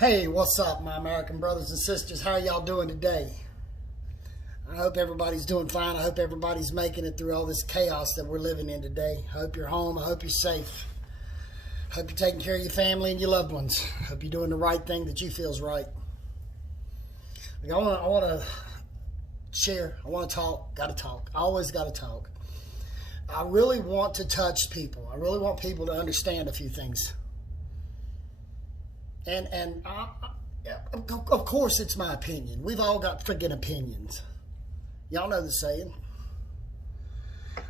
Hey, what's up, my American brothers and sisters? How y'all doing today? I hope everybody's doing fine. I hope everybody's making it through all this chaos that we're living in today. I hope you're home. I hope you're safe. I hope you're taking care of your family and your loved ones. I hope you're doing the right thing that you feel's right. I want to share. I want to talk. Got to talk. I always got to talk. I really want to touch people. I really want people to understand a few things. And of course, it's my opinion. We've all got friggin' opinions. Y'all know the saying.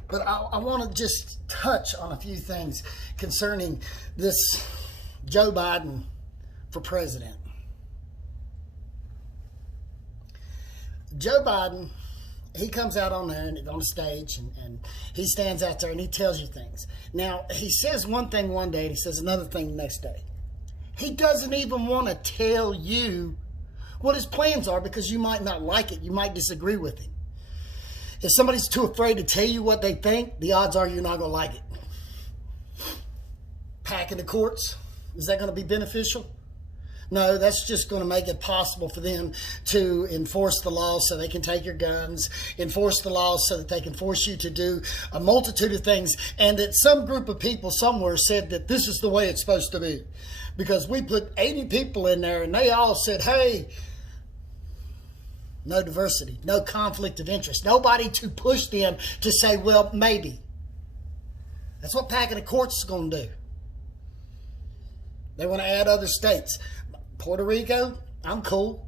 But I want to just touch on a few things concerning this Joe Biden for president. Joe Biden, he comes out on there on the stage and he stands out there and he tells you things. Now, he says one thing one day and he says another thing the next day. He doesn't even want to tell you what his plans are because you might not like it. You might disagree with him. If somebody's too afraid to tell you what they think, the odds are you're not going to like it. Packing the courts, is that going to be beneficial? No, that's just going to make it possible for them to enforce the laws so they can take your guns, enforce the laws so that they can force you to do a multitude of things, and that some group of people somewhere said that this is the way it's supposed to be. Because we put 80 people in there and they all said, hey, no diversity, no conflict of interest, nobody to push them to say, well, maybe. That's what packing the courts is going to do. They want to add other states. Puerto Rico, I'm cool.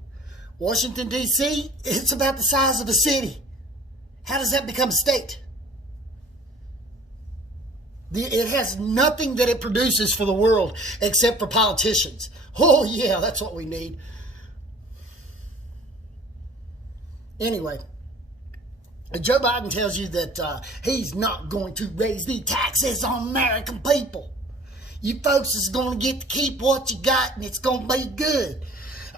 Washington, D.C., it's about the size of a city. How does that become a state? It has nothing that it produces for the world except for politicians. Oh, yeah, that's what we need. Anyway, Joe Biden tells you that he's not going to raise the taxes on American people. You folks is going to get to keep what you got and it's going to be good.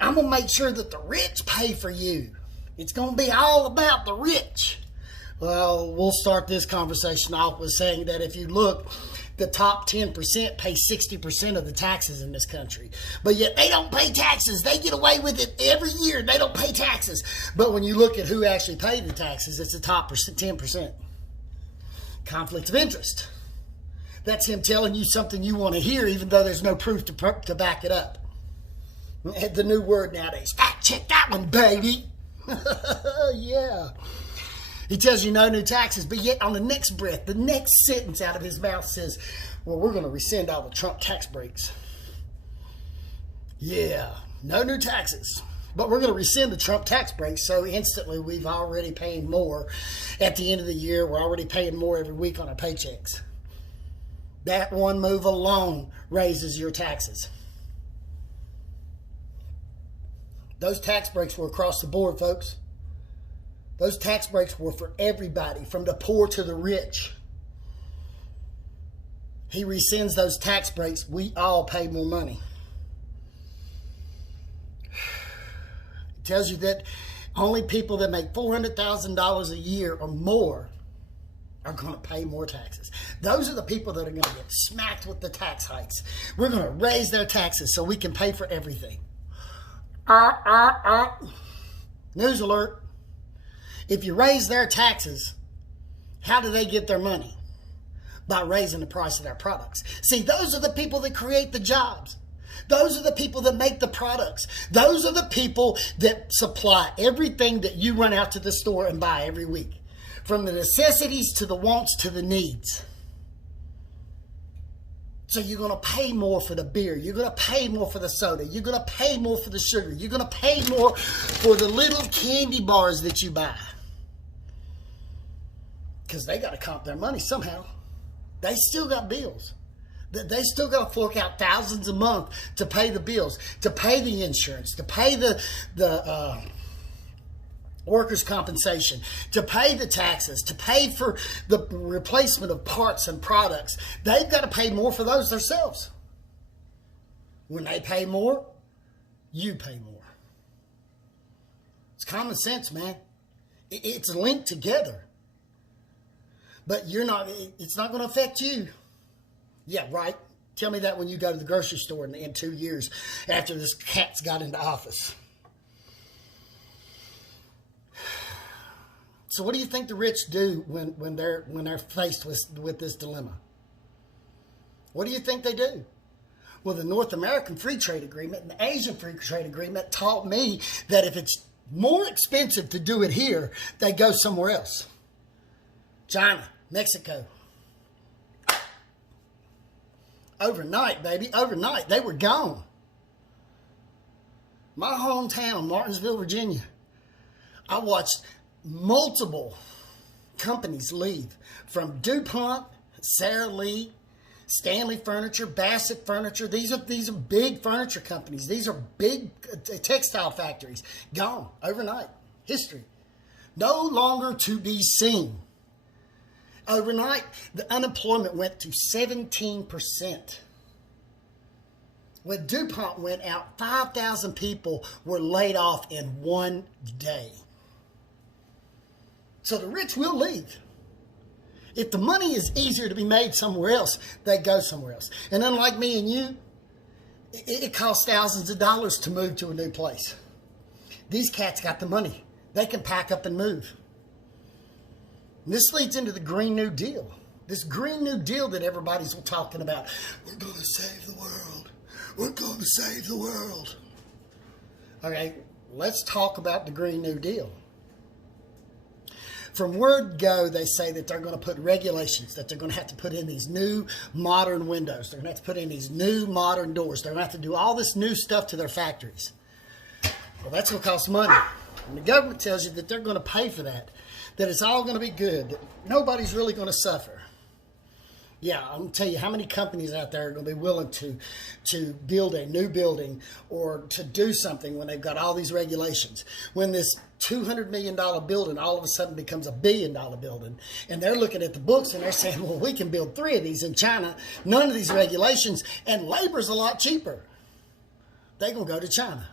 I'm going to make sure that the rich pay for you. It's going to be all about the rich. Well, we'll start this conversation off with saying that if you look, the top 10% pay 60% of the taxes in this country. But yet they don't pay taxes. They get away with it every year. They don't pay taxes. But when you look at who actually paid the taxes, it's the top 10%. Conflict of interest. That's him telling you something you want to hear, even though there's no proof to back it up. The new word nowadays. Fact check that one, baby. Yeah. He tells you no new taxes, but yet on the next breath, the next sentence out of his mouth says, well, we're going to rescind all the Trump tax breaks. Yeah, no new taxes. But we're going to rescind the Trump tax breaks, so instantly we've already paying more at the end of the year. We're already paying more every week on our paychecks. That one move alone raises your taxes. Those tax breaks were across the board, folks. Those tax breaks were for everybody, from the poor to the rich. He rescinds those tax breaks. We all pay more money. It tells you that only people that make $400,000 a year or more are going to pay more taxes. Those are the people that are going to get smacked with the tax hikes. We're going to raise their taxes so we can pay for everything. News alert. If you raise their taxes, how do they get their money? By raising the price of their products. See, those are the people that create the jobs. Those are the people that make the products. Those are the people that supply everything that you run out to the store and buy every week. From the necessities to the wants to the needs. So you're going to pay more for the beer. You're going to pay more for the soda. You're going to pay more for the sugar. You're going to pay more for the little candy bars that you buy. Because they got to comp their money somehow. They still got bills. They still got to fork out thousands a month to pay the bills, to pay the insurance, to pay the workers' compensation, to pay the taxes, to pay for the replacement of parts and products. They've got to pay more for those themselves. When they pay more, you pay more. It's common sense, man. It's linked together. But it's not going to affect you. Yeah, right. Tell me that when you go to the grocery store in 2 years after this cat's got into office. So what do you think the rich do when they're faced with this dilemma? What do you think they do? Well, the North American Free Trade Agreement and the Asian Free Trade Agreement taught me that if it's more expensive to do it here, they go somewhere else. China, Mexico. Overnight, baby, overnight, they were gone. My hometown, Martinsville, Virginia, I watched multiple companies leave, from DuPont, Sara Lee, Stanley Furniture, Bassett Furniture. These are big furniture companies. These are big textile factories. Gone overnight. History. No longer to be seen. Overnight, the unemployment went to 17%. When DuPont went out, 5,000 people were laid off in one day. So the rich will leave. If the money is easier to be made somewhere else, they go somewhere else. And unlike me and you, it costs thousands of dollars to move to a new place. These cats got the money. They can pack up and move. And this leads into the Green New Deal. This Green New Deal that everybody's talking about. We're going to save the world. We're going to save the world. Okay, let's talk about the Green New Deal. From word go, they say that they're going to put regulations, that they're going to have to put in these new modern windows. They're going to have to put in these new modern doors. They're going to have to do all this new stuff to their factories. Well, that's going to cost money. And the government tells you that they're going to pay for that, that it's all going to be good, that nobody's really going to suffer. Yeah, I'm going to tell you how many companies out there are going to be willing to build a new building or to do something when they've got all these regulations. When this $200 million building all of a sudden becomes $1 billion building, and they're looking at the books and they're saying, well, we can build 3 of these in China, none of these regulations, and labor's a lot cheaper. They're going to go to China.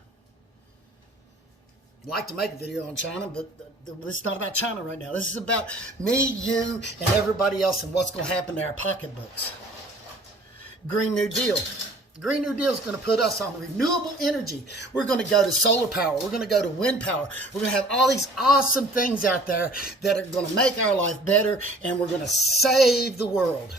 I'd like to make a video on China, but this is not about China right now. This is about me, you, and everybody else and what's going to happen to our pocketbooks. Green New Deal. Green New Deal is going to put us on renewable energy. We're going to go to solar power. We're going to go to wind power. We're going to have all these awesome things out there that are going to make our life better, and we're going to save the world.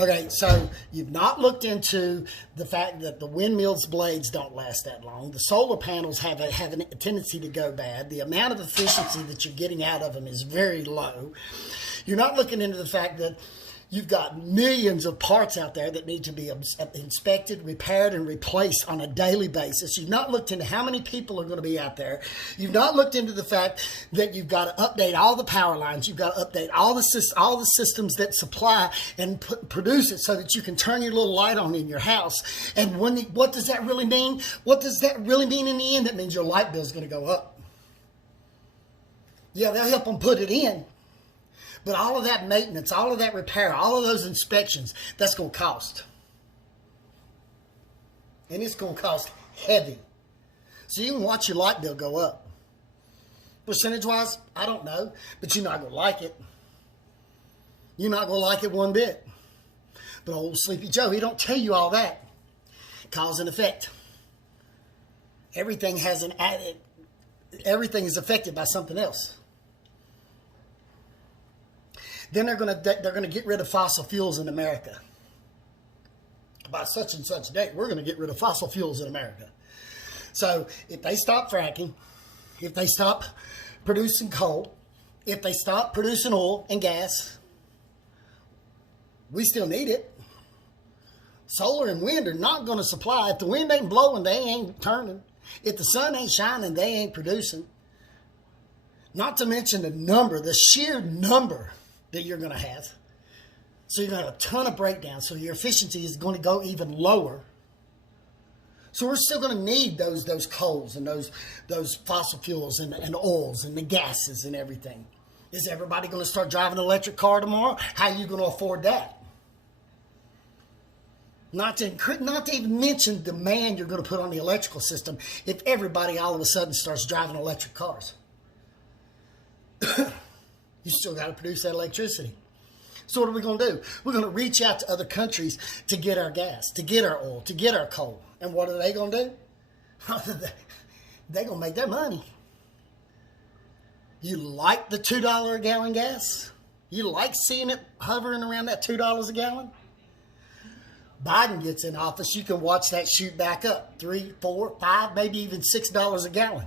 Okay, so you've not looked into the fact that the windmills' blades don't last that long. The solar panels have a tendency to go bad. The amount of efficiency that you're getting out of them is very low. You're not looking into the fact that you've got millions of parts out there that need to be inspected, repaired, and replaced on a daily basis. You've not looked into how many people are going to be out there. You've not looked into the fact that you've got to update all the power lines. You've got to update all the systems that supply and produce it so that you can turn your little light on in your house. And what does that really mean? What does that really mean in the end? That means your light bill is going to go up. Yeah, they'll help them put it in. But all of that maintenance, all of that repair, all of those inspections, that's going to cost. And it's going to cost heavy. So you can watch your light bill go up. Percentage-wise, I don't know. But you're not going to like it. You're not going to like it one bit. But old Sleepy Joe, he don't tell you all that. Cause and effect. Everything is affected by something else. Then they're going to get rid of fossil fuels in America. By such and such date, we're going to get rid of fossil fuels in America. So if they stop fracking, if they stop producing coal, if they stop producing oil and gas, we still need it. Solar and wind are not going to supply. If the wind ain't blowing, they ain't turning. If the sun ain't shining, they ain't producing. Not to mention the sheer number that you're going to have. So you're going to have a ton of breakdowns. So your efficiency is going to go even lower. So we're still going to need those coals and those fossil fuels and oils and the gases and everything. Is everybody going to start driving an electric car tomorrow? How are you going to afford that? Not to even mention the demand you're going to put on the electrical system if everybody all of a sudden starts driving electric cars. You still got to produce that electricity. So what are we going to do? We're going to reach out to other countries to get our gas, to get our oil, to get our coal. And what are they going to do? They're going to make their money. You like the $2 a gallon gas? You like seeing it hovering around that $2 a gallon? Biden gets in office, you can watch that shoot back up. $3, $4, $5, maybe even $6 a gallon.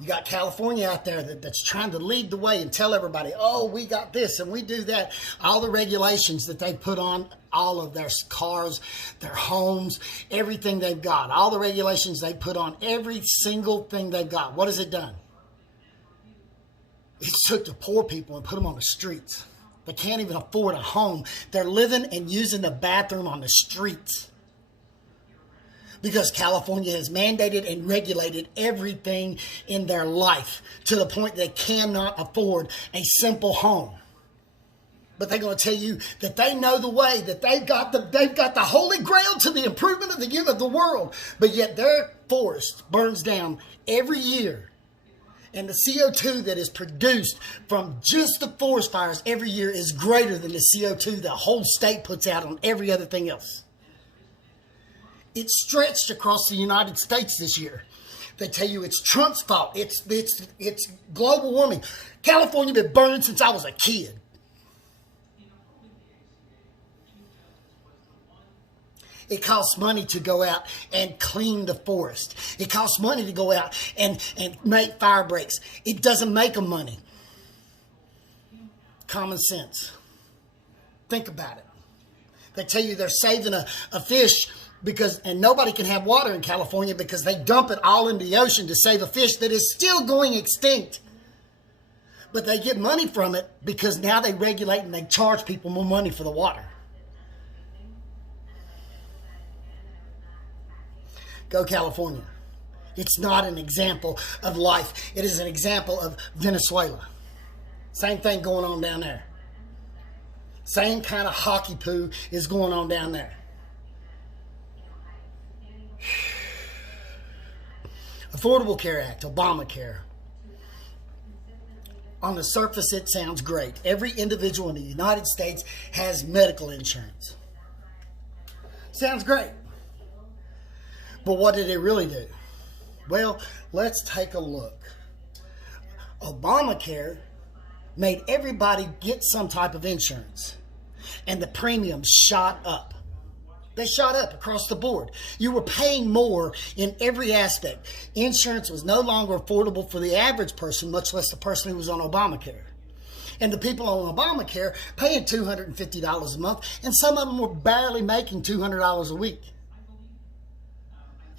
You got California out there that's trying to lead the way and tell everybody, oh, we got this and we do that. All the regulations that they put on all of their cars, their homes, everything they've got. All the regulations they put on every single thing they've got. What has it done? It took the poor people and put them on the streets. They can't even afford a home. They're living and using the bathroom on the streets. Because California has mandated and regulated everything in their life to the point they cannot afford a simple home. But they're going to tell you that they know the way, that they've got the holy grail to the improvement of the world. But yet their forest burns down every year. And the CO2 that is produced from just the forest fires every year is greater than the CO2 the whole state puts out on every other thing else. It stretched across the United States this year. They tell you it's Trump's fault. It's global warming. California been burning since I was a kid. It costs money to go out and clean the forest. It costs money to go out and make fire breaks. It doesn't make them money. Common sense. Think about it. They tell you they're saving a fish and nobody can have water in California because they dump it all into the ocean to save a fish that is still going extinct. But they get money from it because now they regulate and they charge people more money for the water. Go California. It's not an example of life. It is an example of Venezuela. Same thing going on down there. Same kind of hockey poo is going on down there. Affordable Care Act, Obamacare. On the surface, it sounds great. Every individual in the United States has medical insurance. Sounds great. But what did it really do? Well, let's take a look. Obamacare made everybody get some type of insurance, and the premiums shot up. They shot up across the board. You were paying more in every aspect. Insurance was no longer affordable for the average person, much less the person who was on Obamacare. And the people on Obamacare paying $250 a month, and some of them were barely making $200 a week.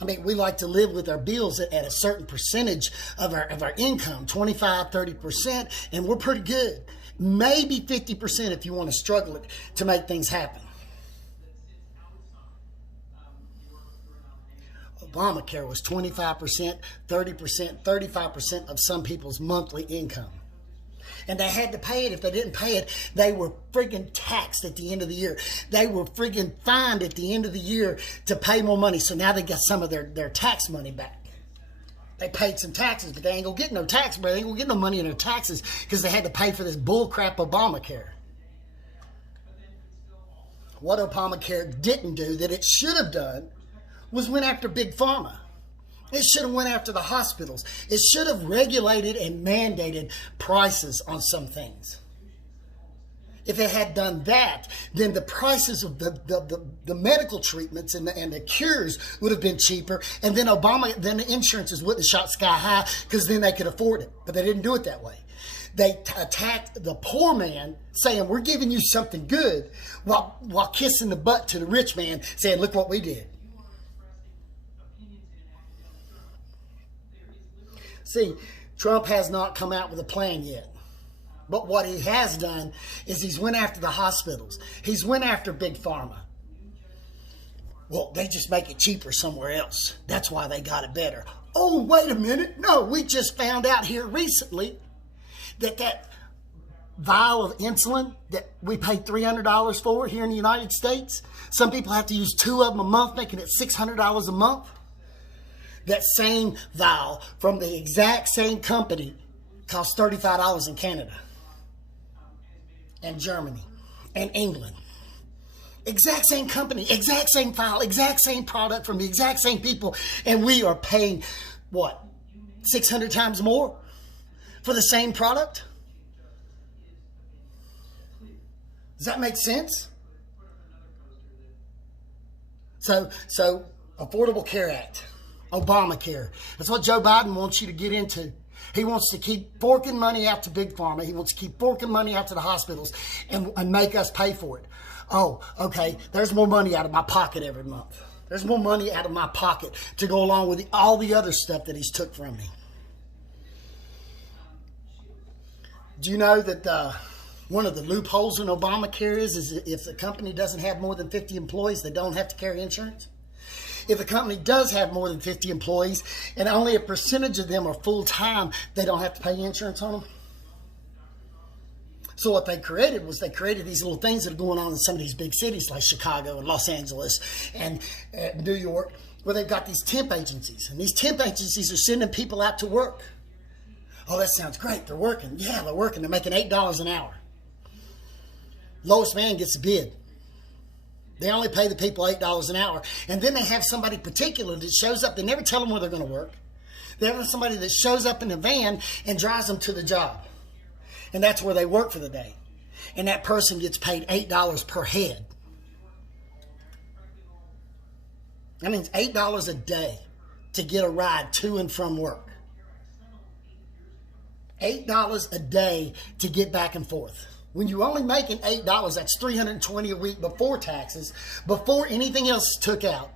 I mean, we like to live with our bills at a certain percentage of our income, 25, 30%, and we're pretty good. Maybe 50% if you want to struggle it to make things happen. Obamacare was 25%, 30%, 35% of some people's monthly income. And they had to pay it. If they didn't pay it, they were friggin' taxed at the end of the year. They were friggin' fined at the end of the year to pay more money. So now they got some of their tax money back. They paid some taxes, but they ain't gonna get no tax break. They ain't gonna get no money in their taxes because they had to pay for this bullcrap Obamacare. What Obamacare didn't do that it should have done was went after Big Pharma. It should have went after the hospitals. It should have regulated and mandated prices on some things. If it had done that, then the prices of the medical treatments and the cures would have been cheaper, and then then the insurances wouldn't have shot sky high because then they could afford it. But they didn't do it that way. They attacked the poor man, saying, we're giving you something good, while kissing the butt to the rich man, saying, look what we did. See, Trump has not come out with a plan yet. But what he has done is he's went after the hospitals. He's went after Big Pharma. Well, they just make it cheaper somewhere else. That's why they got it better. Oh, wait a minute. No, we just found out here recently that vial of insulin that we pay $300 for here in the United States, some people have to use 2 of them a month, making it $600 a month. That same vial from the exact same company Costs $35 in Canada and Germany and England. Exact same company, exact same file, exact same product from the exact same people. And we are paying, what, 600 times more for the same product? Does that make sense? So Affordable Care Act, Obamacare. That's what Joe Biden wants you to get into. He wants to keep forking money out to Big Pharma. He wants to keep forking money out to the hospitals and make us pay for it. Oh, okay, there's more money out of my pocket every month. There's more money out of my pocket to go along with all the other stuff that he's took from me. Do you know that one of the loopholes in Obamacare is if the company doesn't have more than 50 employees, they don't have to carry insurance? If a company does have more than 50 employees and only a percentage of them are full-time, they don't have to pay insurance on them? So what they created was these little things that are going on in some of these big cities like Chicago and Los Angeles and New York, where they've got these temp agencies. And these temp agencies are sending people out to work. Oh, that sounds great. They're working. Yeah, they're working. They're making $8 an hour. Lowest man gets a bid. They only pay the people $8 an hour. And then they have somebody particular that shows up. They never tell them where they're going to work. They have somebody that shows up in a van and drives them to the job. And that's where they work for the day. And that person gets paid $8 per head. That means $8 a day to get a ride to and from work. $8 a day to get back and forth. When you're only making $8, that's $320 a week before taxes, before anything else is took out.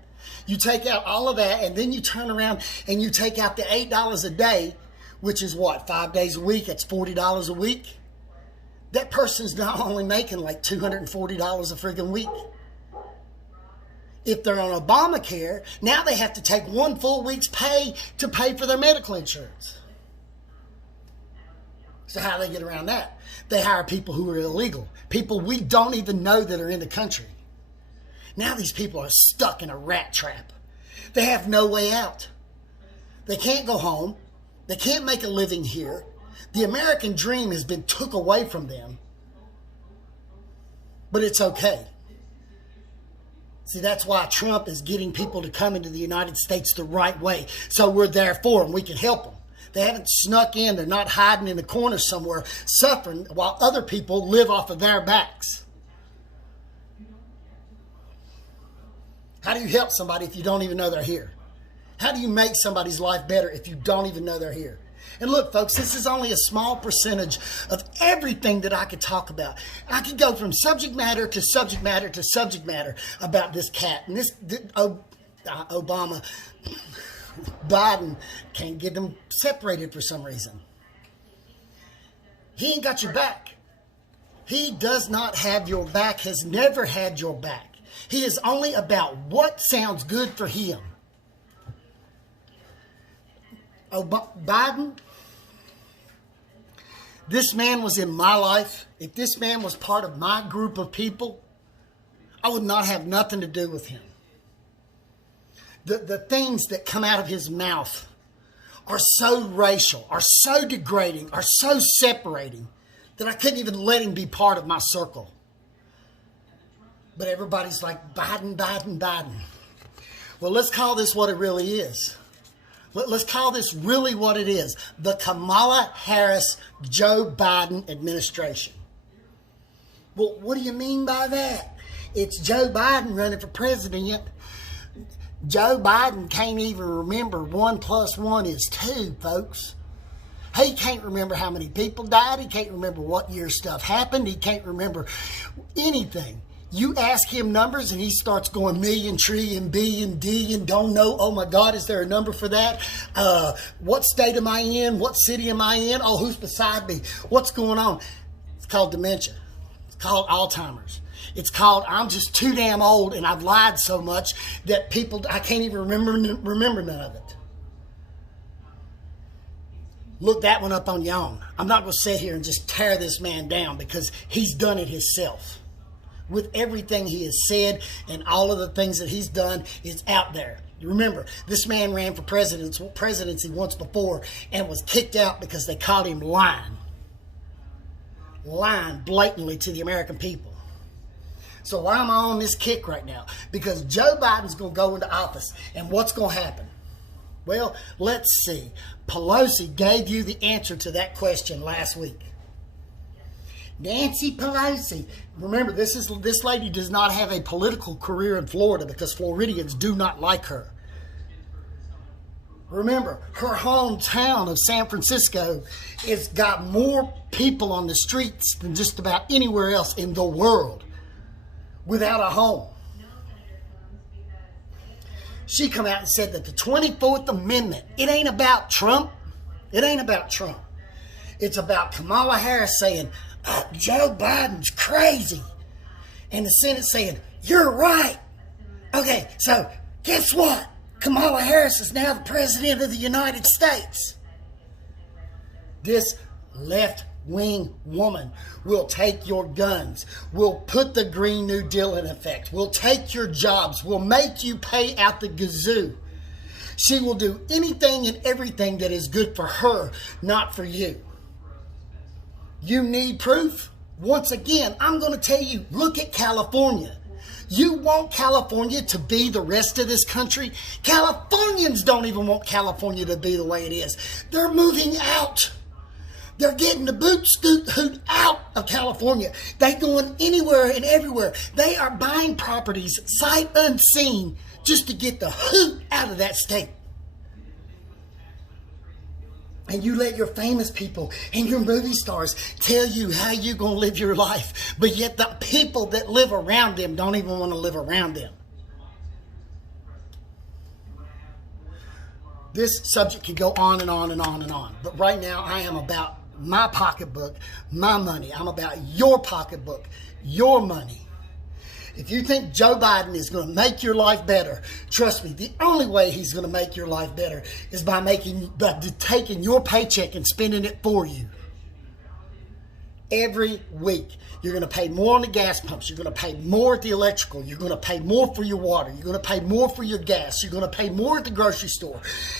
You take out all of that, and then you turn around and you take out the $8 a day, which is what, 5 days a week? That's $40 a week. That person's not only making like $240 a friggin' week. If they're on Obamacare, now they have to take 1 full week's pay to pay for their medical insurance. So how do they get around that? They hire people who are illegal. People we don't even know that are in the country. Now these people are stuck in a rat trap. They have no way out. They can't go home. They can't make a living here. The American dream has been took away from them. But it's okay. See, that's why Trump is getting people to come into the United States the right way. So we're there for them. We can help them. They haven't snuck in. They're not hiding in the corner somewhere suffering while other people live off of their backs. How do you help somebody if you don't even know they're here? How do you make somebody's life better if you don't even know they're here? And look, folks, this is only a small percentage of everything that I could talk about. I could go from subject matter to subject matter to subject matter about this cat. And this Obama, Biden can't get them separated for some reason. He ain't got your back. He does not have your back, has never had your back. He is only about what sounds good for him. Biden, this man was in my life. If this man was part of my group of people, I would not have nothing to do with him. The things that come out of his mouth are so racial, are so degrading, are so separating that I couldn't even let him be part of my circle. But everybody's like, Biden, Biden, Biden. Well, let's call this what it really is. Let's call this really what it is. The Kamala Harris, Joe Biden administration. Well, what do you mean by that? It's Joe Biden running for president. Joe Biden can't even remember 1 + 1 is 2, folks. He can't remember how many people died. He can't remember what year stuff happened. He can't remember anything. You ask him numbers and he starts going million, trillion, billion, billion, don't know. Oh my God, is there a number for that? What state am I in? What city am I in? Oh, who's beside me? What's going on? It's called dementia. It's called Alzheimer's. It's called I'm just too damn old and I've lied so much that I can't even remember none of it. Look that one up on your own. I'm not going to sit here and just tear this man down because he's done it himself. With everything he has said and all of the things that he's done is out there. Remember, this man ran for presidency once before and was kicked out because they caught him lying blatantly to the American people. So why am I on this kick right now? Because Joe Biden's going to go into office, and what's going to happen? Well, let's see. Pelosi gave you the answer to that question last week. Nancy Pelosi. Remember, this lady does not have a political career in Florida because Floridians do not like her. Remember, her hometown of San Francisco has got more people on the streets than just about anywhere else in the world without a home. She come out and said that the 24th Amendment, it ain't about Trump. It ain't about Trump. It's about Kamala Harris saying, Joe Biden's crazy. And the Senate saying, you're right. Okay, so guess what? Kamala Harris is now the President of the United States. This left-wing woman will take your guns, will put the Green New Deal in effect, will take your jobs, will make you pay out the gazoo. She will do anything and everything that is good for her, not for you. You need proof? Once again, I'm going to tell you, look at California. You want California to be the rest of this country? Californians don't even want California to be the way it is. They're moving out. They're getting the boot scoot hoot out of California. They're going anywhere and everywhere. They are buying properties sight unseen just to get the hoot out of that state. And you let your famous people and your movie stars tell you how you're going to live your life. But yet the people that live around them don't even want to live around them. This subject could go on and on and on and on. But right now I am about my pocketbook, my money. I'm about your pocketbook, your money. If you think Joe Biden is going to make your life better, trust me, the only way he's going to make your life better is by taking your paycheck and spending it for you. Every week, you're going to pay more on the gas pumps. You're going to pay more at the electrical. You're going to pay more for your water. You're going to pay more for your gas. You're going to pay more at the grocery store,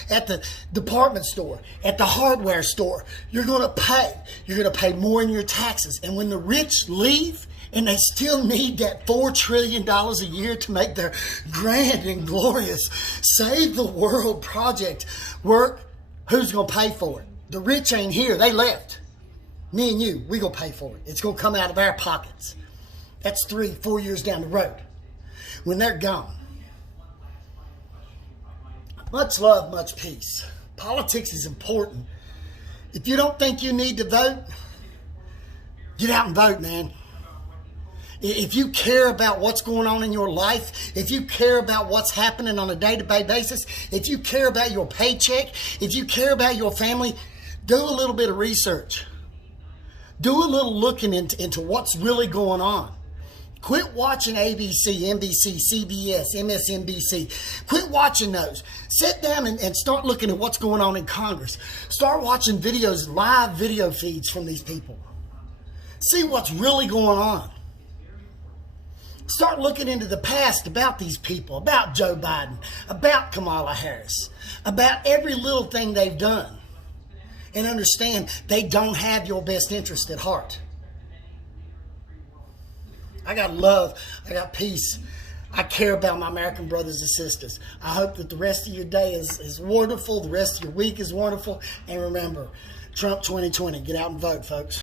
at the department store, at the hardware store. You're going to pay. You're going to pay more in your taxes. And when the rich leave, and they still need that $4 trillion a year to make their grand and glorious Save the World project work, who's going to pay for it? The rich ain't here. They left. Me and you, we going to pay for it. It's going to come out of our pockets. That's 3-4 years down the road when they're gone. Much love, much peace. Politics is important. If you don't think you need to vote, get out and vote, man. If you care about what's going on in your life, if you care about what's happening on a day-to-day basis, if you care about your paycheck, if you care about your family, do a little bit of research. Do a little looking into what's really going on. Quit watching ABC, NBC, CBS, MSNBC. Quit watching those. Sit down and start looking at what's going on in Congress. Start watching videos, live video feeds from these people. See what's really going on. Start looking into the past about these people, about Joe Biden, about Kamala Harris, about every little thing they've done. And understand they don't have your best interest at heart. I got love. I got peace. I care about my American brothers and sisters. I hope that the rest of your day is wonderful. The rest of your week is wonderful. And remember, Trump 2020. Get out and vote, folks.